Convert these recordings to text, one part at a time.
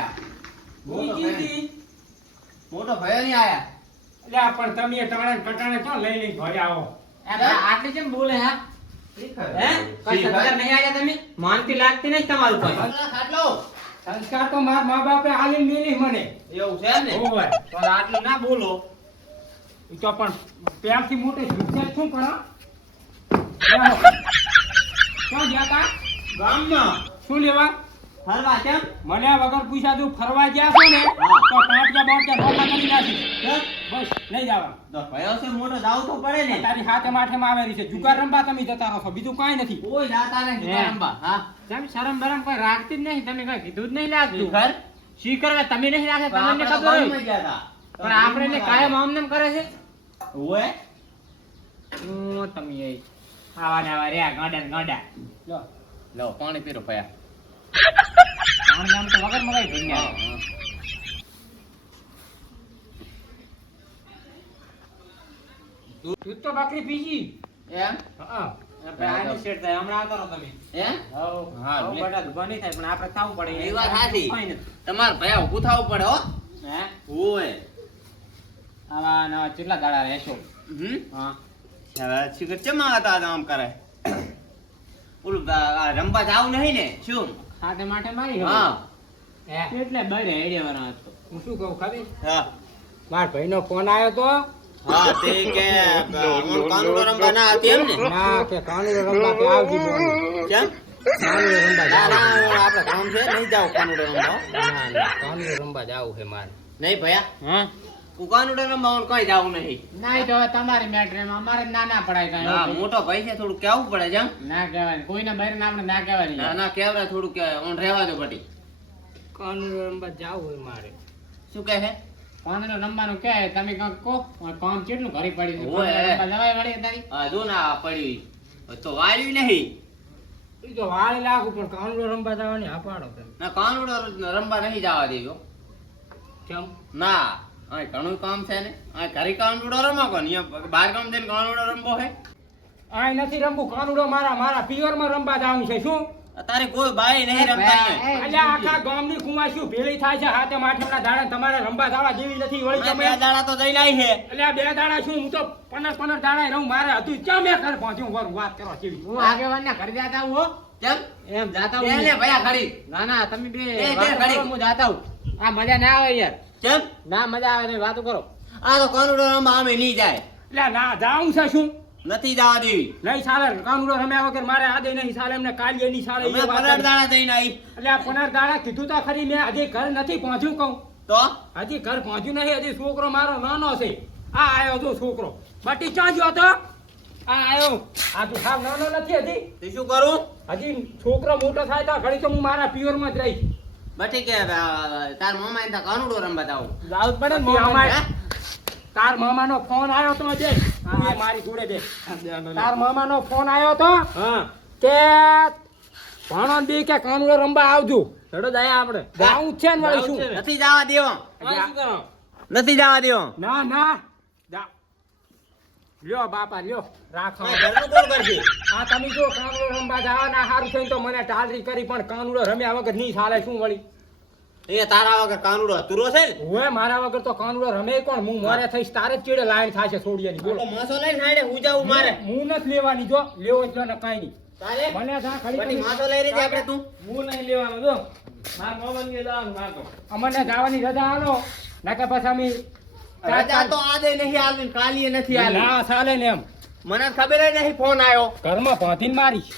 આયા. મોટો ભયો નહીં આયા. અલ્યા પણ તમે ટાણે કટાણે ક્યાં લઈ લઈ ઘરે આવો? આટલી કેમ બોલે હા? હે? કઈ સંસ્કાર નહીં આયા તમે? માનતી લાગતી નહીં તમારું કોઈ. ખાટલો. સંસ્કાર તો મારા મા બાપે આલીને મેલી મને. એવું છે ને? ઓય. પણ આટલું ના બોલો. ઈ તો પણ પ્યારથી મોટે શિક્ષક શું કરો? ક્યાં ગયા તા? ગામમાં શું લેવા? ફરવા કેમ? મને આ વગર પૂછ્યા તું ફરવા ગયા છો ને તો પાટિયા બાટિયા નોખા કરી નાખી. બસ નહીં જવા. તો ભયો છે મોટો જાવ તો પડે ને. તારી હાથે માથેમાં આવેલી છે જુગાર રંબા તમે જતા રહો છો બીજું કાંઈ નથી. કોઈ જાતા નહીં રંબા. હા. તમે શરમ બરમ કોઈ રાખતી જ નહીં. તમે કઈ કીધું જ નહીં લાગતું. ઘર શીખર તમે નહીં રાખે તમને ખબર હોય. પણ આપણે ને કાયમ આમનેમ કરે છે. ઓય હું તમે એ આવા ને આવા રહ્યા ગાંડા ને ગાંડા. લો લો પાણી પીરો ભયા. આમ આમ તો વગર મગાઈ થઈ ગયા. દૂધ તો બકરી પીજી. એમ હા આપણે આની સેટ થાય હમણાં કરો તમે. એમ હા, હા લે. બટા દુકાન નહીં થાય પણ આપણે ખાવું પડે. એ વાત સાચી. કોઈ નથી. તમાર ભયા ઊભું થવું પડે હો. હે ઓય આવા નવા કેટલા દાડા રહેશો? હા હવે શિખર ચેમાં હતા આમ કરે. ઓલું રંબા જાવું નહીં ને શું? ખાતે માટે મારી હા એટલે બરે હેડે વાળા હતો. હું શું કહું ખબર? હા મારા ભાઈનો ફોન આવ્યો તો હા તે કે કાનુડો રંબા ના હતી એમ ને? ના કે કાનુડો રંબા કે આવજી બોલ. કેમ? કાનુડો રંબા ના જાવું. ના આપણે કામ છે નહીં જાવ કાનુડો રંબા. ના ના કાનુડો રંબા જાવું છે મારે. નહીં ભયા હા હું કાનુડો રંબા કઈ જાવું નહીં. ના એ તો હવે તમારી મેટ્રેમાં અમારે ના ના પડાય ના કાંઈ. મોટો ભાઈ છે થોડું કેવું પડે છે એમ? ના કહેવાય કોઈના બહેર આપણે ના કહેવાય ના ના કેવરા થોડું કે ઓન રહેવા દો બટી. કાનુડો રંબા જાવું હોય મારે. શું કહે છે? પાંદડો રમવાનું કે તમે કાંઈક કહો કામ કેટલું ઘરે પડી છે. ઓય. પાંદડો રમવા જવાય વળી તારી. હા જો ના પડ્યું તો વાળ્યું નહીં. ઈ તો વાળી લાગુ પણ કાનુડો રંબા જવાની હા પાડો તમે. ના કાનુડો રંબા નહીં જવા દેજો. કેમ? ના આ ઘણું કામ છે ને. આ ઘરે કાનુડો રમો કોણ? અહીંયા બહાર ગામ જઈને કાનુડો રમવો હે? આય નથી રમવું કાનુડો મારા પિયરમાં રંબા જાવું છે શું? તારે કોઈ બાઈ નહીં રમતા અહીંયા. અલ્યા આખા ગામની કુમાશીઓ ભેળી થાય છે હાથે માઠમના દાડા તમારે રંબા દાડા જેવી નથી વળી મેં તમે. બે દાડા તો જઈને આવી છે. અલ્યા બે દાડા શું હું તો 15 દાડા રહું મારે હતું ક્યાં મેં ઘર પહોંચ્યું વરું વાત કરો કેવી. હું આગેવાનના ઘરે જાતા હું હો. કેમ? એમ જાતા બે હું ને ભયા ઘડી. ના ના તમે બે બે વાતો ઘડી. કરો, હું જાતા હું. આ મજા ના આવે યાર. કેમ? ના મજા આવે તમે વાતો કરો. આ તો કાનુડો રમવા અમે નહીં જાય. અલ્યા ના જાવું છે શું? નથી જવા દેવી. નહીં ચાલે કાનુડો રમ્યા વગર મારે આદે નહીં ચાલે એમને કાલીએ નહીં ચાલે અમે એ વાત 15 કરી. દાડા જઈને આવી. અલ્યા 15 દાડા કીધું તો ખરી મેં હજી ઘર નથી પહોંચ્યું કહું. તો હજી ઘર પહોંચ્યું નહીં હજી છોકરો મારો નાનો છે. આ આયો જો છોકરો બટી ક્યાં ગયો તો? આ આયો આ તું સાવ નાનો નથી હજી. તે શું કરું? હજી છોકરો મોટો થાય તો ઘડી તો હું મારા પિયરમાં જ રહીશ. બટી કે તાર મામા એને કાનુડો રમવા જાવું. જાવું જ પડે ને મામા. તાર મામાનો ફોન આવ્યો તો જે તું એ મારી જોડે બે. તાર મામાનો ફોન આવ્યો તો હા કે ભણો દી કે કાનુડો રંબા આવજો. હેડો જાય આપણે જાવું જ છે ને વળી શું? નથી જવા દેવા. શું કરો? નથી જવા દેવા. ના ના જા. લ્યો બાપા લ્યો રાખો. ઘરનું કોણ કરશે? આ તમે જો કાનુડો રંબા જવાના હારું થઈને તો મને ટાલરી કરી પણ કાનુડો રમ્યા વગર નહીં ચાલે શું વળી? એ તારા વગર કાનુડો અધૂરો છે ને? ઓય મારા વગર તો કાનુડો રમે કોણ? હું મોરે થઈશ તારે જ ચીડે લાઈન થાશે છોડીયાની બોલો. તો માસો લઈને સાઈડે હું જાઉં મારે. હું નથી લેવાની જો લેવો એટલે ને કાઈ નહીં. તારે મને જા બટી ખડી માસો લઈ રહી છે આપણે તું. હું નહીં લેવાનો જો માર મોમનની જવાનું માર તો અમને જવાની રજા આલો નકર પછી અમે રાજા તો આજે નહીં આલવી ને કાલીએ નથી આલવી. ના ચાલે ને એમ મને ખબર જ નહીં ફોન આવ્યો. ઘરમાં પહોંચીને મારીશ.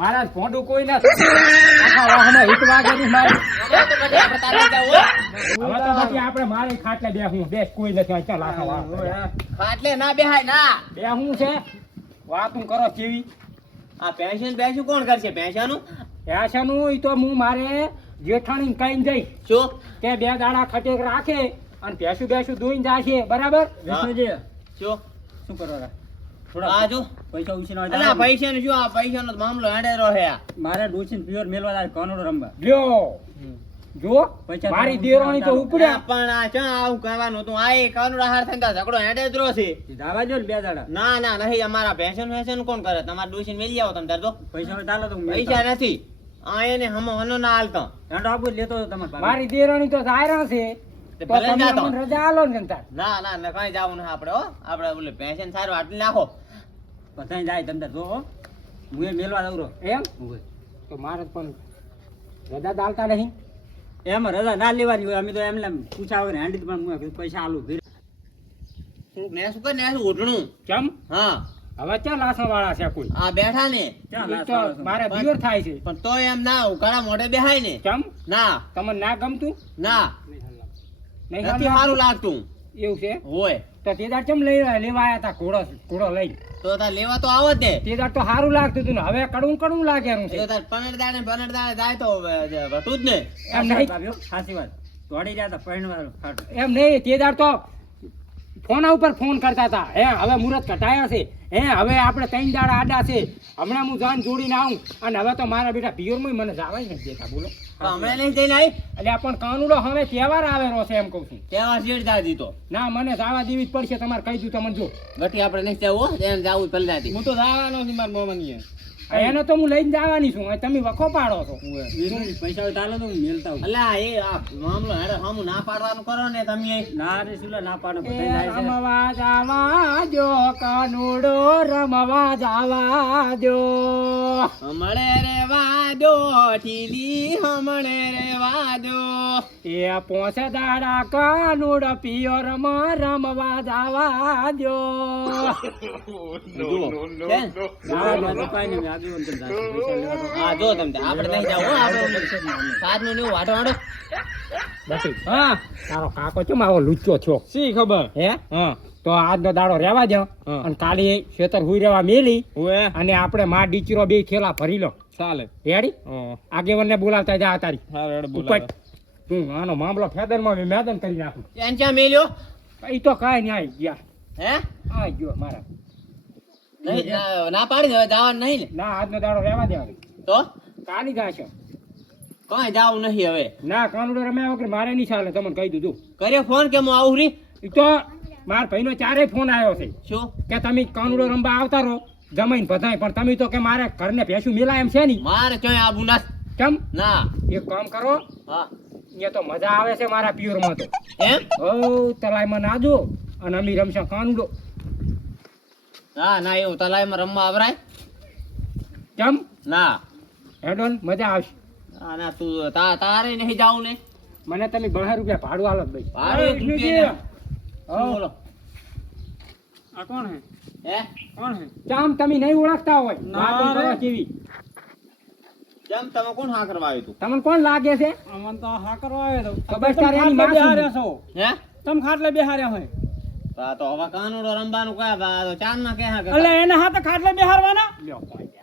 મારા ભોંડું કોઈ નથી. આખા વાહમાં હિટ વાગેલી મારી. તો બટી આપણે તારે જાવું હો. હવે તો પછી આપણે મારી ખાટલે બેહું બેસ કોઈ નથી ચાલ આખા વાહ ખાટલે ના બેહાય ના. બેહું છે વાતું કરો કેવી આ પેન્શન બેસું કોણ કરશે પેન્શનનું? પેશાનું ઈ તો હું મારે જેઠાણી કઈ જઈશ શું? કે 2 દાડા ખટેક રાખે અને ભેંસું દોઈને જાશે બરાબર. વિષ્ણુજી શું શું કરો રા? આ જો પૈસા ઉછીના અલા પૈસાનું શું? આ પૈસાનો તો મામલો હેડેરો હે આ. મારે ડોસીન પ્યોર મેલવા જાય કાનુડો રમવા લ્યો જો પૈસા મારી દેરોણી તો ઉપડ્યા પણ આ ચા આવું કરવાનું હતું. આ એ કાનુડા હાર થઈને તો ઝઘડો હેડેરો છે. દાવા જો 2 દાડા ના ના નહીં. અમારા પેન્શન વેન્શન કોણ કરે? તમારે ડોસીને મેલી આવો તમે તાર તો. પૈસા ચાલો તો પૈસા નથી. આ એને હમો ના હાલતો હેંડો આપો લેતો હતો તમારે ભાભી. મારી દેરાણી તો જાયરા છે તે તો ભલે તમે જાતો. અમને રજા આલો ને તાર. ના કઈ જાવું નહીં આપણે હો આપણે બોલે પેન્શન સારું આટલી નાખો બધાય જાય તમને જો હો. હું એ મેલવા દઉં રહો. એમ ઉભો. તો મારે પણ રજા દાલતા નહીં. એમાં રજા ના લેવાની હોય અમે તો એમને એમ પૂછાવે ને હેંડી પણ હું કીધું પૈસા આલું ફેર. શું કરે ને ઓઢણું કેમ હા હવે ક્યાં લાસણ વાળા છે કોઈ? આ બેઠા ને ક્યાં ઈ લાશ તો વાળો છો? મારે દિયોર થાય છે. પણ તો એમ ના ઉકાળા મોઢે બેહાય ને કેમ ના તમને ના ગમતું? ના નહીં નથી સારું લાગતું એવું છે હોય તો તે દાડ ચમ લેવા આયા તા ઘોડો લઈ? તો તાર લેવા તો આવો જ ને તે દાડ તો સારું લાગતું હતું ને હવે કડવું લાગેલું એ છે. તો તાર પનડદાડે જાય તો વટું જ ને એમ નહીં ભાભીઓ, સાચી વાત દોડી રહ્યા હતા પરણવા ખાટ. એમ નહીં તે દાડ તો ફોન ઉપર ફોન કરતા હતા. હે હવે મુહૂર્ત કટાયા છે. હે હવે આપણે 3 દાડા આડા છે. હમણાં હું જાન જોડીને આવું અને હવે તો મારા બેટા પિયરમાં મને જવાય નથી દેતા. બોલો તો હમણાં નહીં જઈને આવી એટલે આ પણ કાનુડો હવે તહેવાર આવેલો છે એમ કહું છું. કેવા શેઠ દાદી તો ના મને જવા દેવી જ પડશે. તમારે કહી દઉં તમને જો ગઠી આપણે નહીં જવું હો એને જવું પહેલાથી હું તો જવાનો છું મારા મોમાની. એને તો હું લઈને જવાની છું. હવે તમે વખો પાડો છો. પૈસા હોય તો આલો તો હું મેલતા આવું. અલા એ આ મામલો હેડે હમું ના પાડવાનું કરો ને તમે ના રે સુલા ના પાડો એ બધાય જાય છે. રમવા જાવા દો કાનુડો રમવા જાવા દો. હમણે રે વાદો ઠીલી હમણે રે વાદો એ 5 દાડા કાનુડો પિયરમાં રમવા જાવા દો. જુઓ બેન, ના, ના, તો કાંઈ નહીં, આગેવાન તને જાશે. પૈસા લેવા તો. હા જો તમે આપણે નહીં જવું હો આપણે સાતનું ને વાટો વાટો બટી હા તારો કાકો ચમ આવો લુચ્ચો થયો? શી ખબર હે? હા તો આજનો દાડો રહેવા દો અને કાલે ખેતર હુઈ રહેવા મેલી અને આપણે માં ડીચરો બે ખેલા ભરી લો. ચાલે રેડી? આગેવાનને બોલાવતા જા તારી. ઉપર. તું આનો મામલો ફેદરમાં મેદાન કરી નાખું. એને ચા મેલ્યો ઈ તો કાંઈ નહીં આવી ગયા. હે આ ગયો મારા. નહીં, ના પાડી દે જવાનું નહીં ને ના આજનો દાડો રહેવા દે હવે. તો કાલી ગાશે. કઈ જવું નહીં હવે ના કાનુડો રમ્યા વગર મારે નહીં ચાલે. તમને કહી દીધું. કર્યો ફોન કે હું આવું રી ઈ તો મારા ભાઈનો 4 ફોન આવ્યો છે શું કે તમે કાનુડો રમવા આવતા રહો જમાઈને બધાય. પણ તમે તો કે મારે ઘરને ભેંસું મિલાય એમ છે નહીં. મારે ક્યાંય આવું ના કેમ? ના એક કામ કરો હા અહીંયા તો મજા આવે છે મારા પિયરમાં તો. એમ ઓ તલાઈમાં નાજો અને અમી રમશા કાનુડો. ના ના એવું તલાઈમાં રમવા આવરાય કેમ? ના હેડોન મજા આવશે. ના ના તું તારે નહીં જાવું ને મને તમે 12 રૂપિયા ભાડું આલો ભાઈ. ભાડું હા, રૂપિયા એટલું શું બોલો આ કોણ હે? હે કોણ હે? ચામ તમે નહીં ઓળખતા હોય. વાતો કરો કેવી. જેમ તમે કોણ હા કરવા આવ્યું તું તમને કોણ લાગે છે? અમન તો હા કરવા આવ્યો તો ખબર છે તારે એની માં શું? છો હે તમ ખાટલે બેહાર્યા હોય આ તો હવે કાનુડો રમવાનું કયા બા તો ચાંદમાં કે હા એટલે એને હાથે ખાટલે બેહારવાના લ્યો, કોઈ દે.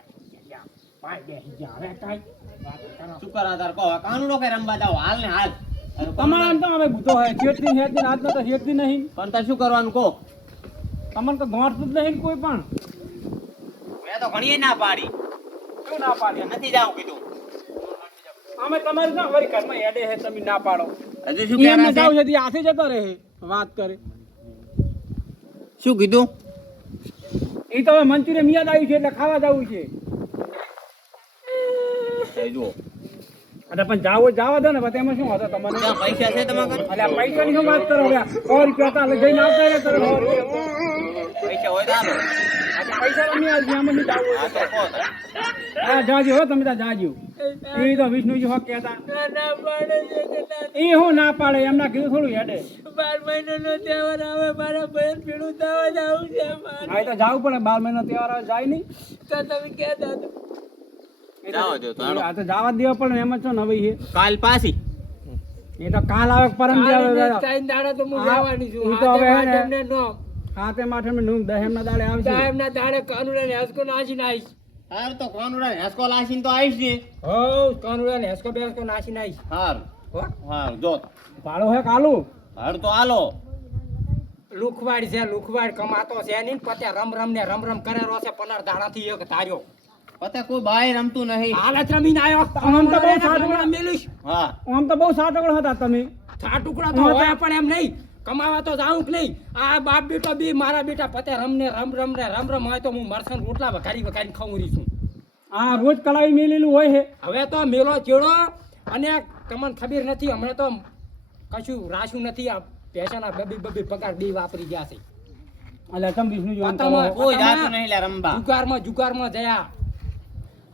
પાય બેસી જા. હવે કાંઈ વાતો કરો. શું કરા તાર કહો કાનુડો કઈ રમવા જાવ હાલ ને હાલ અને તમારે એમ તો હવે ભૂતો હોય શેઠની હેઠની આજનો તો શેઠની નહીં પણ તાર શું કરવાનું કહો તમને તો ગોઠતું જ નહીં કોઈ પણ મેં તો ઘણી ના પાડી શું ના પાડે નથી જાવું કીધું અમે તમારી ના વળી ઘરમાં હેડે હે તમે ના પાડો હજુ શું એમને કહેવાય જાવ છે? છે હાથે જતો રહે વાત કરે શું કીધું એ તો હવે મંચુરિયન યાદ આવ્યું છે એટલે ખાવા જવું છે એ જુઓ એટલે પણ જવા દો ને પછી એમાં શું હતો તમને ત્યાં પૈસા છે તમારા ઘરે? એટલે આ પૈસાની શું વાત કરો હવે 100 રૂપિયા હતા એટલે જઈને આવતા રહ્યા તરત 100 રૂપિયા પૈસા હોય તો હાલો. આજે પૈસા રમી આવશે આમાં નહીં જાવું હા તો કહો તાર. હા જાજો હો તમે ત્યાં જાજો એ તો વિષ્ણુજી હોક કહેતા એ હું ના પાડે એમના કીધું થોડું હેડે 12 મહિનાનો તહેવાર આવે મારા ભાઈ પીળું થવા જાવું છે મારે. હા એ તો જાવું પડે 12 મહિનો તહેવાર આવે જાય નહીં તો તમે કહેતા હતા. જાઓ દો તો હાલો. આ તો જવા જ દેવા પડે ને એમ જ છો નવી છે કાલ પાછી એ તો કાલ આવે કે પરમ દી આવે કાલે next time દાડે તો હું હા, જવાની છું. ઈ તો હવે હાથે હે ને. એમને નો. હાથે માથે નું દહેમના દાડે આવશે સાહેબના દાડે કાનુડાને હેસકો નાસીને આવીશ. હાર તો કાનુડા હેસકો લાસીને તો આવીશ ને હો કાનુડાને હેસકો બેસકો નાસીને આવીશ. હાર હો હાર જો ભાડો હે કાલું હાર તો હાલો લુખવાડ છે લુખવાડ કમાતો છે નહીં ને પતે રમ રમ કરેલો છે 15 દાડાથી એક ધાર્યો. પતે કોઈ બાય રમતું નહીં હાલ જ રમીને આવ્યો. આમ તો બહુ એના સારું ટુકડા મેલીશ. હા આમ તો બહુ સાતગળ હતા તમે છા ટુકડા તો હોય પણ એમ નહીં કમાવા તો જાવું કે નહીં. આ બાપ બેટો બી મારા બેટા પતે રમ રમ હોય તો હું મરસન રોટલા વઘારી ખાઉં રહી છું. આ રોજ કલાવી મેલેલું હોય છે. હવે તો મેલો ચેડો અને તમને ખબર નથી હમણાં તો કશું રાશું નથી આ પૈસાના બબી પગાર બે વાપરી ગયા છે અલ્યા તમે વિષ્ણુ જોવાનું પતામાં કરો. કોઈ જાતું નહીં લે રંબા. જુગારમાં જયા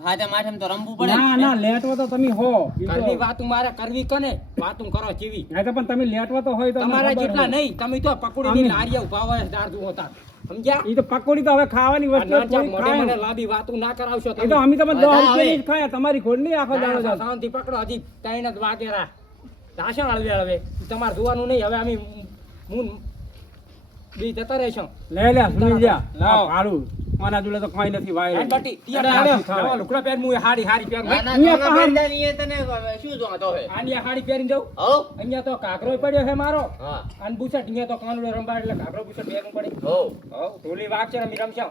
હાથે માથેમ તો રમવું પડે. ના ના લેટવા તો તમે હો ઈ તો- ઘરની વાતું મારે કરવી કને વાતું કરો ચીવી હા તો પણ તમે લેટવા તો હોય તો અમને તમારા ખબર જેટલા હોય. નહીં તમે તો પકોડીની લારીએ ઉભા હોય દાર જુઓ તાર સમજ્યા ઈ તો પકોડી તો હવે ખાવાની આ વસ્તુ નાચા થોડી મોઢે ખાય. મને લાંબી વાતું ના કરાવશો એ તો અમે તમે બધા 10 આવે. રૂપિયાની જ ખાયા તમારી ખોડ નહીં આખો દાડો જાવ. શાંતિ પકડો હજી ત્રણ જ વાગેરા રાશન હળવે હવે તમારે જોવાનું નહીં હવે અમે હું બી જતા રહેશું લે લે સુની જા લાવો. આ ભાડું આના જોડે તો કઈ નથી વાયરો. હેડ બટી તિયા અરે, ડાળે. ખાવે. નવા લુગડા પહેર હું હાડી પહેર ના, ના, અહીંયા તો પહાડ. બંધાની એ તને શું જોતો હે? આની આ હાડી પહેરીને જાઉં હો? અહીંયા તો કાકરો પડ્યો છે મારો હા. અને બુસટ અહીંયા તો કાનુડો રંબાડ એટલે કાકરો બુસટ પહેરવું પડે હો. હવ ઢોલી વાગ છે રમી રમશો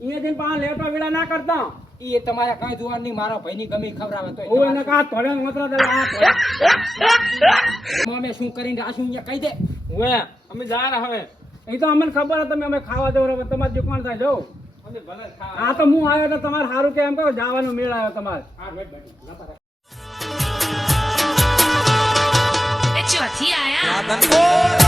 અહીંયા જઈને પાછા લેટવા વેળા ના કરતા. ઈ તમારે કાંઈ જોવાનું નહીં મારા ભાઈની ગમી ખવડાવે તોય ઓય તમારે એને કા તોડે મતરા દે આ તોડે. અમે શું કરીને રાશું અહીંયા કહી દે ઓએ અમે જા હવે એ તો અમને ખબર હતી તમે અમે ખાવા જવું હવે તમારી દુકાન થાય જાઓ. અમે ભલે ખા આ તો હું આવ્યો તો તમારે સારું કે એમ કહો જવાનો મેળ આવ્યો તમારે. આ વેટ બટી નતા ચોથી આયા